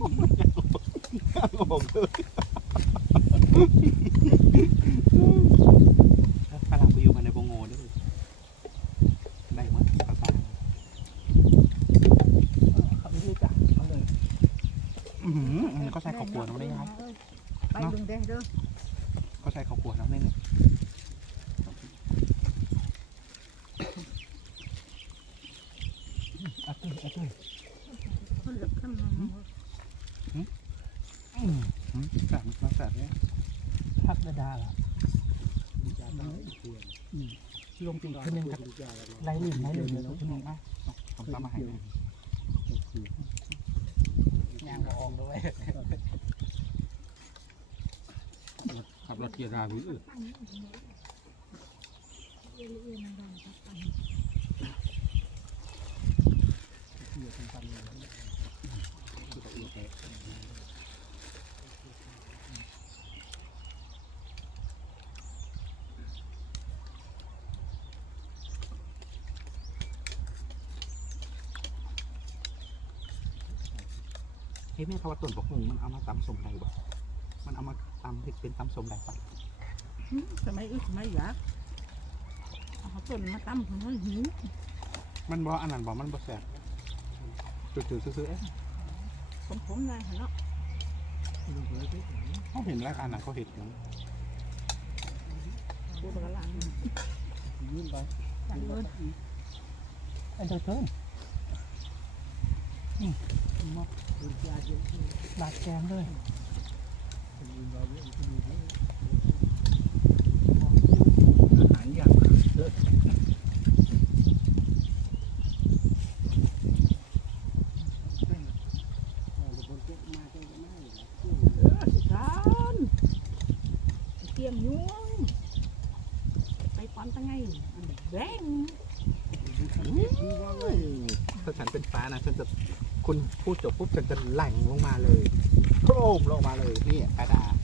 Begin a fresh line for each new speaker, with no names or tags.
บอกเลยฝรั่งไปอยู่มาในโบโงด้วยได้หมดภาษา
เขาไม่รู้จักเขาเลย
อือหืออันนี้ก็ใช้ข้าวคั่วน้องได้ยัง
ไปลุงเด้อเด้อ
ก็ใช้ข้าวคั่วน้องได้หนึ่ง
อาตุ้ยอาตุ้ย
คนละคำนึง
อืมอืมแสบมาแสบเนี่ย
พักดาดาล่ะลงปีกขึ้นนึ่งกับไล่หลื่นไล่หลื่นเลยขึ้นหนึ่งมา
ผมตามมาให้
ยางบออกด้วย
ขับรถเกียร์ราวิว
เฮ้ยแม่เขาว่าต้นบกฮุงมันเอามาตำสมใดบ่มันเอามาตำที่เป็นตำสมใดปะ
สมัยอึดไม่อยากเอาต้นมาตั้มของมันหิว
มันบ่อันนั้นบ่มันบ่แสบจืดๆซื่อๆเอ๊ะ
ผมผมนายเนาะ
เขาเห็นรายการหนังเขาเห็นอยู่
ดูกระลัง
ยื่นไป
จังเลย
ไอ้เจ้าเติ้ล บาดแกงเลย
อาหารอย่างเยอะ
เออสิทานเตรียมยวงไปความตั้งไงแดง
ถ้าฉันเป็นฟ้านะฉันจะ คุณพูดจบปุ๊บฉันจะแหล่งลงมาเลยโครมลงมาเลยนี่กระดาษ